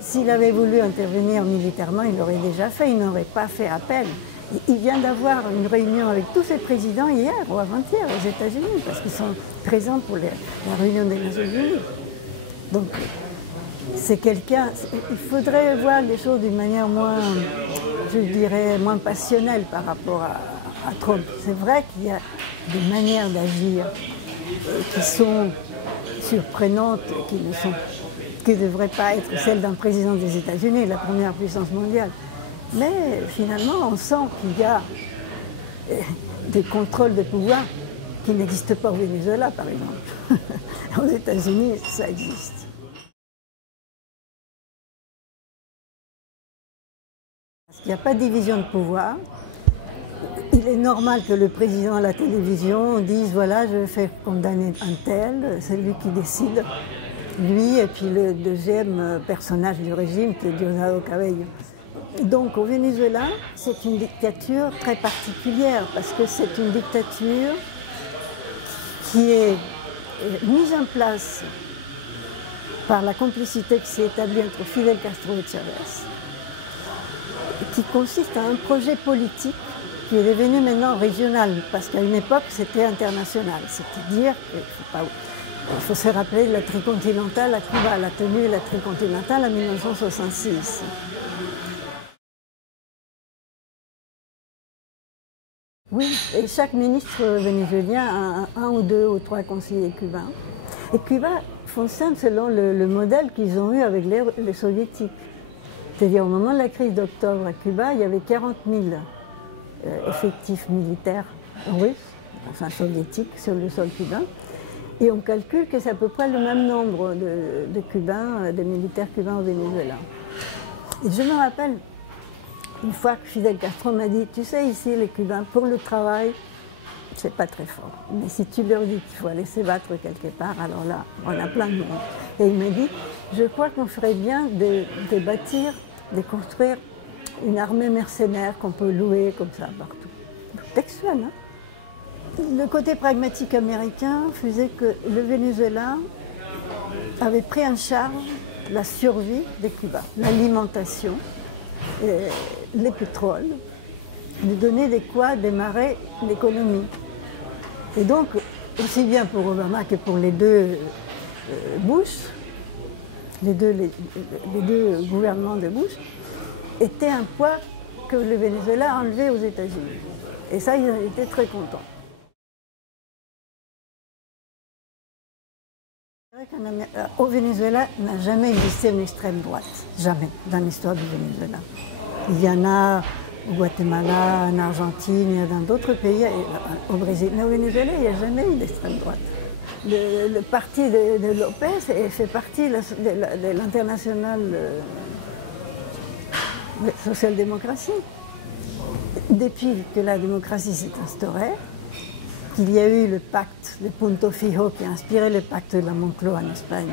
s'il avait voulu intervenir militairement, il l'aurait déjà fait, il n'aurait pas fait appel. Il vient d'avoir une réunion avec tous ses présidents hier ou avant-hier aux États-Unis, parce qu'ils sont présents pour la réunion des Nations Unies. Donc, c'est quelqu'un, il faudrait voir les choses d'une manière moins, je dirais, moins passionnelle par rapport à Trump. C'est vrai qu'il y a des manières d'agir qui sont surprenantes, qui ne devraient pas être celles d'un président des États-Unis, la première puissance mondiale. Mais finalement, on sent qu'il y a des contrôles de pouvoir qui n'existent pas au Venezuela, par exemple. Aux États-Unis, ça existe. Parce qu'il n'y a pas de division de pouvoir. Il est normal que le président à la télévision dise voilà, je vais faire condamner un tel, c'est lui qui décide, lui et puis le deuxième personnage du régime qui est Diosdado Cabello. Donc au Venezuela, c'est une dictature très particulière parce que c'est une dictature qui est mise en place par la complicité qui s'est établie entre Fidel Castro et Chavez, qui consiste à un projet politique qui est devenu maintenant régional, parce qu'à une époque c'était international, c'est-à-dire qu'il faut se rappeler la tricontinentale à Cuba, la tenue de la tricontinentale en 1966. Oui, et chaque ministre vénézuélien a un ou deux ou trois conseillers cubains. Et Cuba fonctionne selon le modèle qu'ils ont eu avec les soviétiques. C'est-à-dire au moment de la crise d'octobre à Cuba, il y avait 40 000 effectifs militaires russes, enfin soviétiques, sur le sol cubain. Et on calcule que c'est à peu près le même nombre de militaires cubains au Venezuela. Et je me rappelle, une fois que Fidel Castro m'a dit, tu sais, ici, les Cubains, pour le travail, c'est pas très fort. Mais si tu leur dis qu'il faut aller se battre quelque part, alors là, on a plein de monde. Et il m'a dit, je crois qu'on ferait bien de bâtir, de construire une armée mercenaire qu'on peut louer comme ça partout. Textuel, hein? Le côté pragmatique américain faisait que le Venezuela avait pris en charge la survie de Cuba, l'alimentation, les pétroles, lui donner de quoi démarrer l'économie. Et donc, aussi bien pour Obama que pour les deux Bush, les deux gouvernements de Bush, était un poids que le Venezuela a enlevé aux États-Unis. Et ça, ils étaient très contents. Au Venezuela, n'a jamais existé une extrême droite. Jamais, dans l'histoire du Venezuela. Il y en a au Guatemala, en Argentine, dans d'autres pays, au Brésil. Mais au Venezuela, il n'y a jamais eu d'extrême droite. Le parti de Lopez fait partie de l'internationale social-démocratie. Depuis que la démocratie s'est instaurée, qu'il y a eu le pacte de Punto Fijo qui a inspiré le pacte de la Moncloa en Espagne.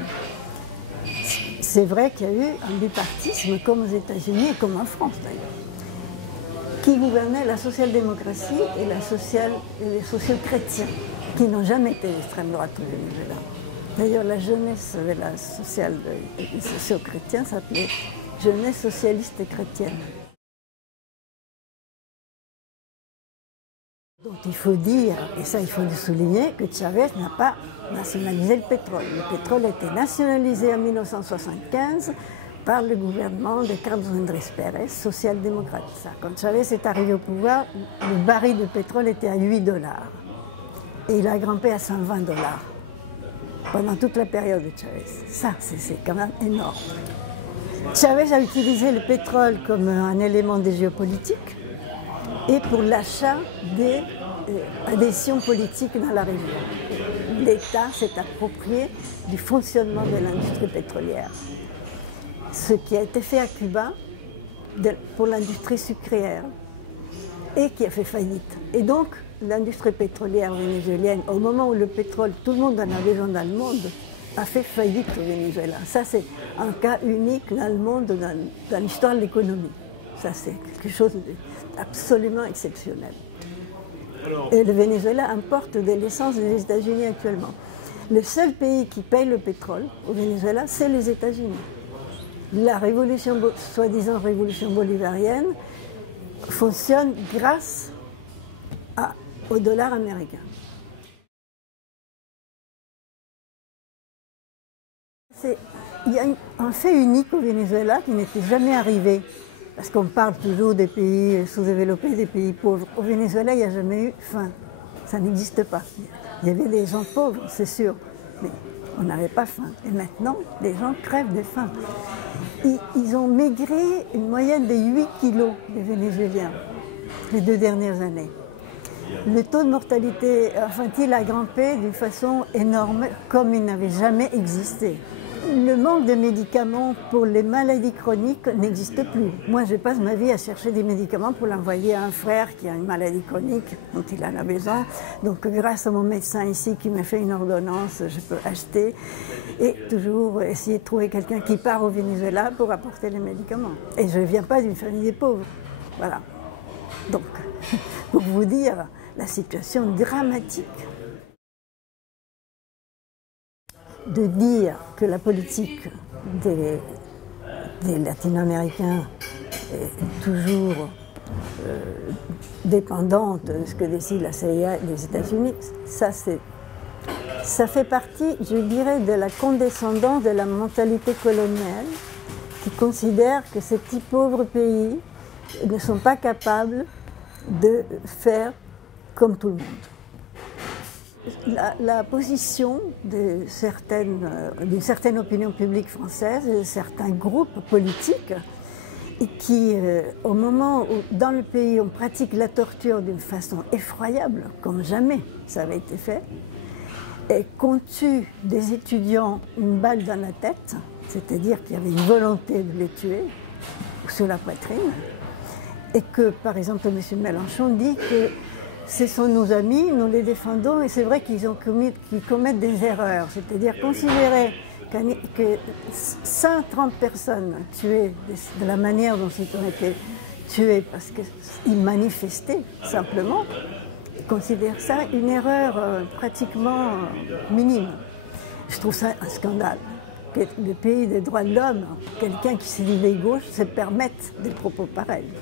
C'est vrai qu'il y a eu un bipartisme comme aux États-Unis et comme en France d'ailleurs, qui gouvernait la social-démocratie et les sociaux-chrétiens, qui n'ont jamais été d'extrême droite au Venezuela. D'ailleurs, la jeunesse de la socio-chrétien s'appelait Jeunesse socialiste et chrétienne. Donc il faut dire, et ça il faut le souligner, que Chavez n'a pas nationalisé le pétrole. Le pétrole a été nationalisé en 1975 par le gouvernement de Carlos Andrés Pérez, social-démocrate. Quand Chavez est arrivé au pouvoir, le baril de pétrole était à 8 $. Et il a grimpé à 120 $ pendant toute la période de Chavez. Ça, c'est quand même énorme. Chavez a utilisé le pétrole comme un élément de géopolitique et pour l'achat des adhésions politiques dans la région. L'État s'est approprié du fonctionnement de l'industrie pétrolière. Ce qui a été fait à Cuba pour l'industrie sucrière et qui a fait faillite. Et donc, l'industrie pétrolière vénézuélienne, au moment où le pétrole, tout le monde en a besoin dans le monde, a fait faillite au Venezuela. Ça, c'est un cas unique dans le monde, dans l'histoire de l'économie. Ça, c'est quelque chose d'absolument exceptionnel. Et le Venezuela importe de l'essence des États-Unis actuellement. Le seul pays qui paye le pétrole au Venezuela, c'est les États-Unis. la révolution, soi-disant révolution bolivarienne, fonctionne grâce au dollar américain. Il y a un fait unique au Venezuela qui n'était jamais arrivé, parce qu'on parle toujours des pays sous-développés, des pays pauvres. Au Venezuela, il n'y a jamais eu faim. Ça n'existe pas. Il y avait des gens pauvres, c'est sûr, mais on n'avait pas faim. Et maintenant, les gens crèvent de faim. Ils ont maigré une moyenne de 8 kilos, les Vénézuéliens, les 2 dernières années. Le taux de mortalité infantile a grimpé d'une façon énorme, comme il n'avait jamais existé. Le manque de médicaments pour les maladies chroniques n'existe plus. Moi, je passe ma vie à chercher des médicaments pour l'envoyer à un frère qui a une maladie chronique dont il a besoin. Donc, grâce à mon médecin ici qui m'a fait une ordonnance, je peux acheter et toujours essayer de trouver quelqu'un qui part au Venezuela pour apporter les médicaments. Et je ne viens pas d'une famille de pauvres. Voilà. Donc, pour vous dire la situation dramatique. De dire que la politique des Latino-Américains est toujours dépendante de ce que décide la CIA des États-Unis, ça fait partie, je dirais, de la condescendance de la mentalité coloniale qui considère que ces petits pauvres pays ne sont pas capables de faire comme tout le monde. La position d'une certaine opinion publique française, de certains groupes politiques, qui, au moment où dans le pays on pratique la torture d'une façon effroyable, comme jamais ça avait été fait, et qu'on tue des étudiants une balle dans la tête, c'est-à-dire qu'il y avait une volonté de les tuer, ou sur la poitrine, et que, par exemple, M. Mélenchon dit que ce sont nos amis, nous les défendons, et c'est vrai qu'ils commettent des erreurs. C'est-à-dire considérer que 130 personnes tuées de la manière dont ils ont été tués parce qu'ils manifestaient simplement, considère ça une erreur pratiquement minime. Je trouve ça un scandale. Que le pays des droits de l'homme, quelqu'un qui s'est dit des gauches, se permette des propos pareils.